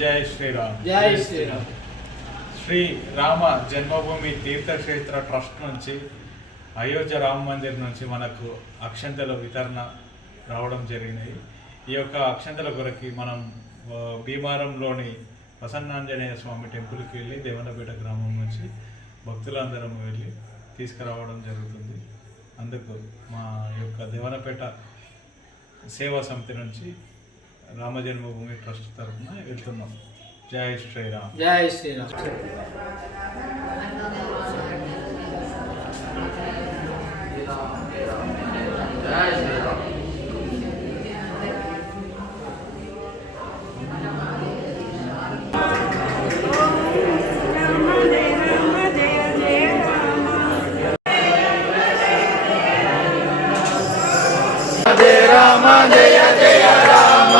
జై శ్రీరామ్. జై శ్రీరామ్. శ్రీ రామ జన్మభూమి తీర్థక్షేత్ర ట్రస్ట్ నుంచి అయోధ్య రామ మందిర్ నుంచి మనకు అక్షంతల వితరణ రావడం జరిగినాయి. ఈ యొక్క అక్షంతల కొరకి మనం భీమారంలోని ప్రసన్నాంజనేయ స్వామి టెంపుల్కి వెళ్ళి దేవనపేట గ్రామం నుంచి భక్తులందరం వెళ్ళి తీసుకురావడం జరుగుతుంది. అందుకు మా యొక్క దేవనపేట సేవా సమితి నుంచి రామ జన్మభూమి ట్రస్ట్ తరఫున వెళ్తున్నాం. జై శ్రీరామ్. జై శ్రీరామ్. జై శ్రీరామ్. జయ రామ జయ జయ రామ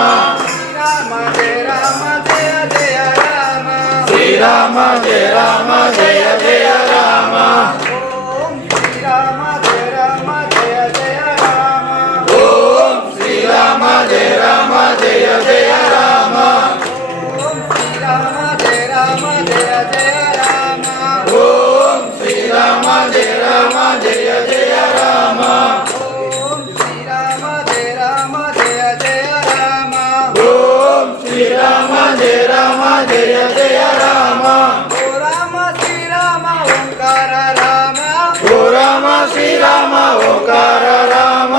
రామ జయ రామ జయ జయ రామ శ్రీరామ జయ రామ జయ జయ రామ ఓం శ్రీరామ జయ రామ జయ జయ రామ ఓం శ్రీరామ జయ రామ జయ జయ రామ ఓం శ్రీరామ జయ రామ జయ జయ రామ ఓం శ్రీరామ జయ రామ జయ జయ రామ శ్రీరామ జయ రామ జయ జయ రామ ఓ రామ శ్రీరామ ఓంకార రామ ఓ రామ శ్రీరామ ఓంకార రామ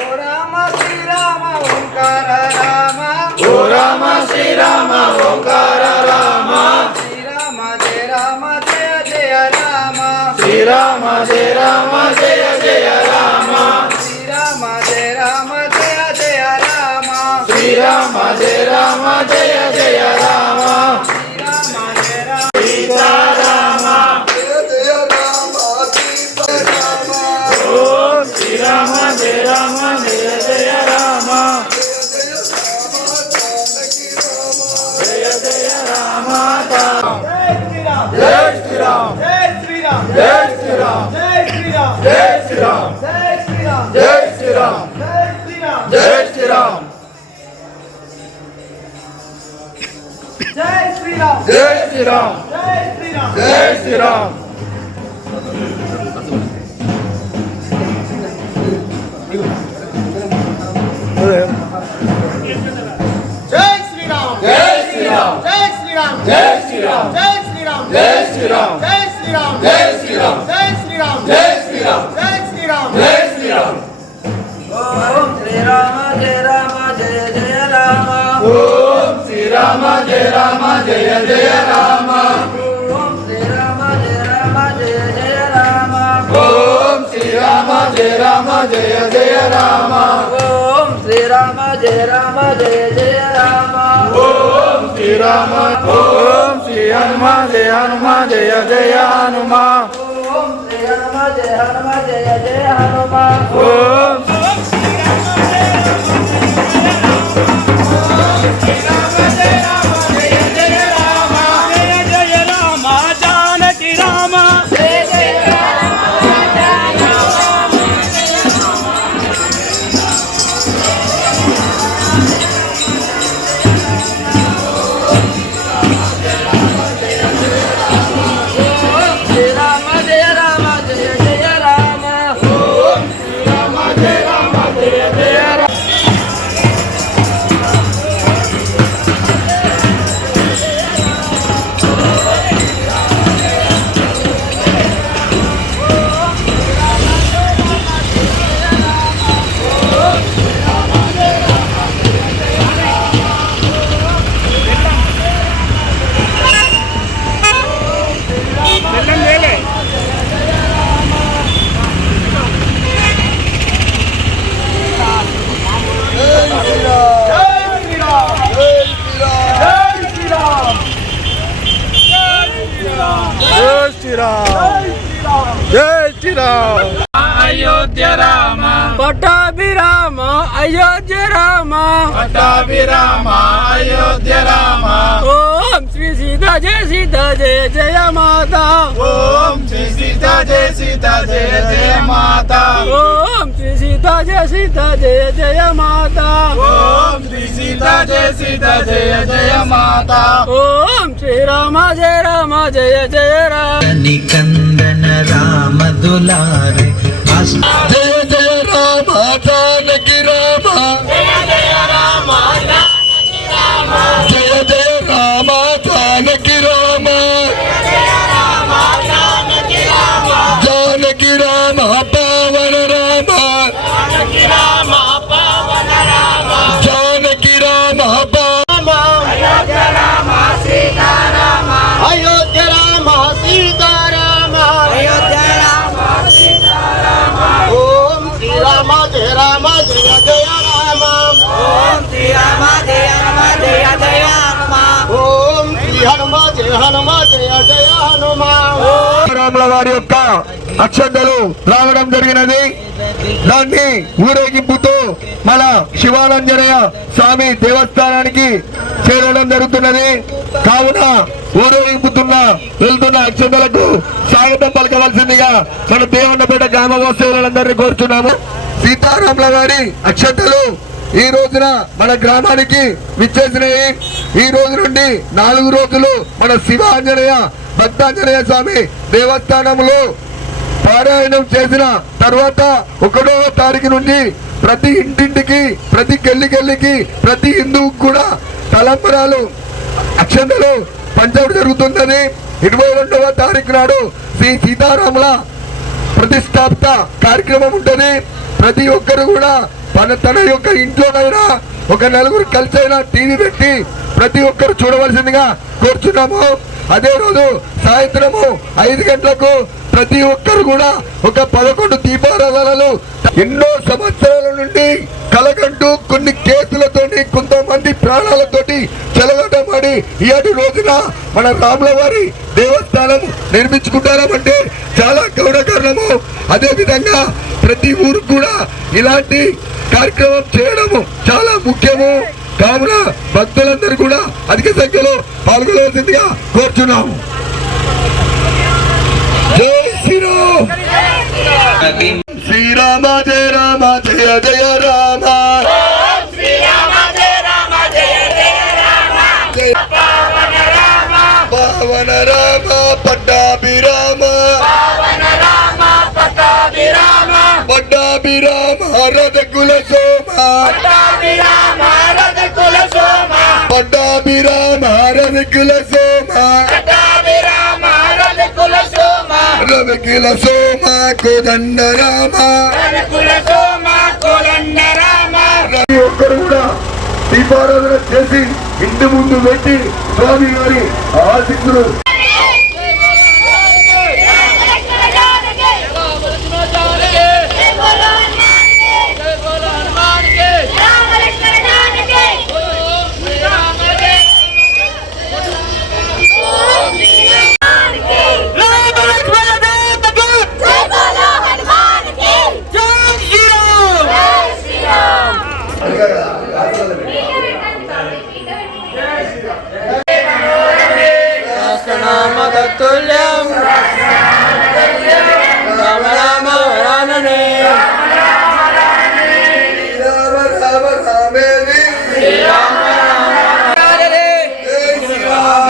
ఓ రామ శ్రీరామ ఓంకార రామ ఓ రామ శ్రీరామ ఓంకార రామ శ్రీరామ జయ రామ జయ జయ రామ శ్రీరామ జయ రామ జయ జయ రామ శ్రీరామ జయ రామ జయ జయ రామ శ్రీరామ జయ రామ జయ జయ రామ శ్రీరామ జయ రామ సీతారామ జయ జయ రామ సీతారామ ఓం శ్రీరామ జయ రామ జయ జయ రామ జయ జయ రామ జయ శ్రీరామ్ జయ శ్రీరామ్ జయ శ్రీరామ్ జయ శ్రీరామ్ జయ శ్రీరామ్ జయ శ్రీరామ్ జయ శ్రీరామ్ జయ శ్రీరామ్ జయ శ్రీరామ్ జై శ్రీరామ్ జై శ్రీరామ్ జై శ్రీరామ్ జై శ్రీరామ్ జై శ్రీరామ్ జై శ్రీరామ్ జై శ్రీరామ్ జై శ్రీరామ్ జై శ్రీరామ్ జై శ్రీరామ్ జై శ్రీరామ్ జై శ్రీరామ్ జై శ్రీరామ్ జై శ్రీరామ్ జై శ్రీరామ్ జై శ్రీరామ్ ఓం శ్రీరామ జయ రామ జయ జయ రామ ఓం శ్రీరామ జయ రామ జయ జయ రామ ఓం శ్రీరామ జయ రామ జయ జయ రామ ఓం శ్రీరామ జయ రామ జయ జయ రామ ఓం శ్రీరామ జయ రామ జయ జయ రామ ఓం శ్రీరామ ఓం శ్రీ హనుమ జయ హనుమ జయ జయ హనుమ ఓం శ్రీ హనుమ జయ హనుమ జయ జయ హనుమ ఓం జై శ్రీరామ్ అయోధ్య రామ పట్టాభిరామ అయోధ్య రామ పట్టాభిరామ అయోధ్య రామ ఓం శ్రీ సీతా జయ సీతా జయ జయ మాత ఓం శ్రీ సీతా జయ సీతా జయ జయ మాత ఓం శ్రీ సీతా జయ సీతా జయ జయ మాత ఓం శ్రీ సీతా జయ సీతా జయ జయ మాత ఓం శ్రీరామ జయ రామ జయ జయ రామ నికందన రామ దులారే జయ జయ రామ జానకి రామ జయ జయ రామ జానకి రామ జానకి రామ పావన రామ జానకి రామ అయోధ్య రామ సీతారామ ఓం శ్రీరామ జయ రామ జయ జయ రామ ఓం శ్రీరామ జయ రామ జయ జయ రామ ఓం శ్రీ హనుమ జయ హనుమ జయ జయ హనుమ రాముల వారి యొక్క అక్షంతలు రావడం జరిగినది. దాన్ని ఊరేగింపుతో మన శివానంజనేయ స్వామి దేవస్థానానికి చేరడం జరుగుతున్నది. కావున ఊరేగింపుతున్న వెళ్తున్న అక్షంతలకు స్వాగతం పలకవలసిందిగా మన దేవన్నపేట గ్రామవాసులందరినీ కోరుతున్నాము. సీతారాముల వారి అక్షంతలు ఈ రోజున మన గ్రామానికి విచ్చేసినాయి. ఈ రోజు నుండి 4 రోజులు మన శివ ఆంజనేయ భక్తాంజనేయ స్వామి దేవస్థానంలో పారాయణం చేసిన తర్వాత 1వ తారీఖు నుండి ప్రతి ఇంటింటికి, ప్రతి గల్లికి, ప్రతి హిందువుకు కూడా తలంబరాలు అక్షంతలు పంచడం జరుగుతుందని 22వ తారీఖు నాడు శ్రీ సీతారాముల ప్రతిష్టాపిత కార్యక్రమం ఉంటుంది. ప్రతి ఒక్కరు కూడా తన యొక్క ఇంట్లోనైనా ఒక 4 కలిసి అయినా టీవీ పెట్టి ప్రతి ఒక్కరు చూడవలసిందిగా కోరుచున్నాము. అదే రోజు సాయంత్రము 5 గంటలకు ప్రతి ఒక్కరు కూడా ఒక 11 దీపారాధనలు ఎన్నో సంవత్సరాల నుండి కలగంటూ కొన్ని కేసులతోటి కొంతమంది ప్రాణాలతోటి చెలగటమాడి ఈనాటి రోజున మన రాముల వారి దేవస్థానం నిర్మించుకుంటారంటే చాలా గౌరవకరణము. అదే విధంగా ప్రతి ఊరు కూడా ఇలాంటి కార్యక్రమం చేయడము చాలా ముఖ్యము. కావున భక్తులందరూ కూడా అధిక సంఖ్యలో పాల్గొనవలసిందిగా కోరుచున్నాము. జై శ్రీరామ్. శ్రీరామ జయ రామ జయ జయ రామ పావన రామ పట్టాభిరామ పట్టాభిరామ రథకుల సోమ పట్టాభిరామ రథకుల సోమ రవికుల సోమ కోదండ రామ ప్రతి ఒక్కరు కూడా దీపారాధన చేసి ఇంటి ముందు పెట్టి స్వామి వారి ఆశీస్సులు తుల్యం రామ రామ వరాననే రామ రామ రామేవి శ్రీరామ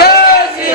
జై శ్రీరామ్.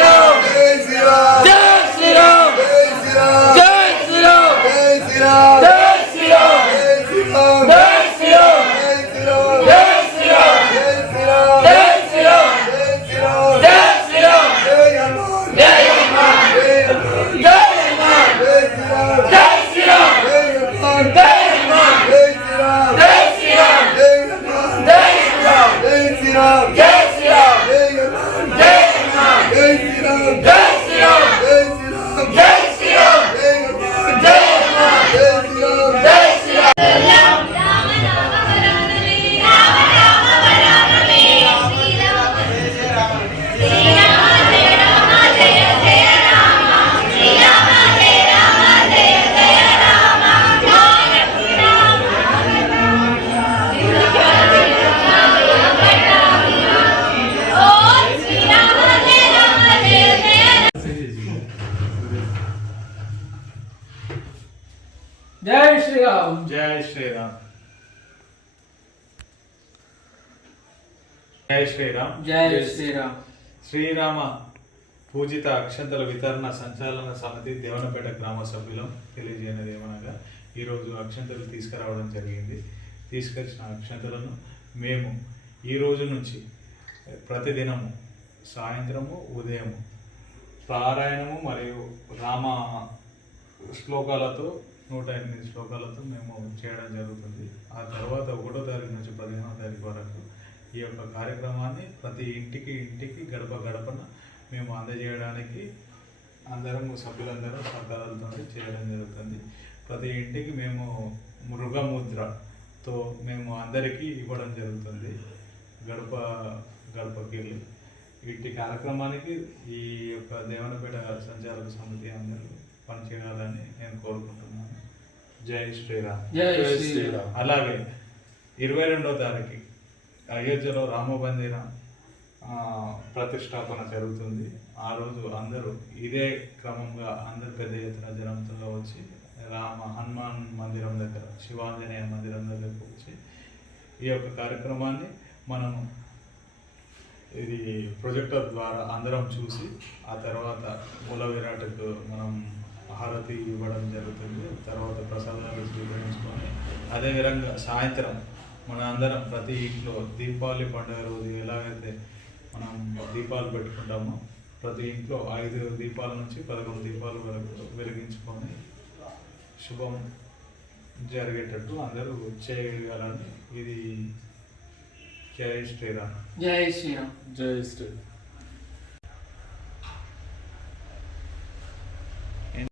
శ్రీరామ్ జై శ్రీరామ్. జై శ్రీరామ్. జై శ్రీరామ్. శ్రీరామ పూజిత అక్షంతల వితరణ సంచాలన సమితి దేవనపేట గ్రామ సభ్యులం తెలియజేయనది ఏమనగా ఈరోజు అక్షంతలు తీసుకురావడం జరిగింది. తీసుకొచ్చిన అక్షంతలను మేము ఈ రోజు నుంచి ప్రతిదినము సాయంత్రము ఉదయము పారాయణము మరియు రామ శ్లోకాలతో 108 శ్లోకాలతో మేము చేయడం జరుగుతుంది. ఆ తర్వాత 1వ తారీఖు నుంచి 15వ తారీఖు వరకు ఈ యొక్క కార్యక్రమాన్ని ప్రతి ఇంటికి గడప గడపన మేము అందజేయడానికి అందరం సభ్యులందరూ సహకారాలతో చేయడం జరుగుతుంది. ప్రతి ఇంటికి మేము మృగముద్రతో మేము అందరికీ ఇవ్వడం జరుగుతుంది. గడప గడపకి వెళ్ళి ఇట్టి కార్యక్రమానికి ఈ యొక్క దేవనపేట సంచాలక సమితి అందరూ పనిచేయాలని నేను కోరుకుంటున్నాను. జై శ్రీరామ్. జై శ్రీరామ్. అలాగే 22వ తారీఖు అయోధ్యలో రామమందిర ప్రతిష్టాపన జరుగుతుంది. ఆ రోజు అందరూ ఇదే క్రమంగా అందరు పెద్ద ఎత్తున జనంతో వచ్చి హనుమాన్ మందిరం దగ్గర శివాంజనేయ మందిరం దగ్గరకు వచ్చి ఈ యొక్క కార్యక్రమాన్ని మనము ఇది ప్రొజెక్టర్ ద్వారా అందరం చూసి ఆ తర్వాత మూల విరాట్కు మనం హారతి ఇవ్వడం జరుగుతుంది. తర్వాత ప్రసాదాలు స్వీకరించుకొని అదేవిధంగా సాయంత్రం మన అందరం ప్రతి ఇంట్లో దీపావళి పండుగ రోజు ఎలాగైతే మనం దీపాలు పెట్టుకుంటామో ప్రతి ఇంట్లో 5 దీపాల నుంచి 11 దీపాలు వరకు వెలిగించుకొని శుభం జరిగేటట్టు అందరూ చేయగలని ఇది జై శ్రీరామ్. జై శ్రీరామ్. జై శ్రీరామ్.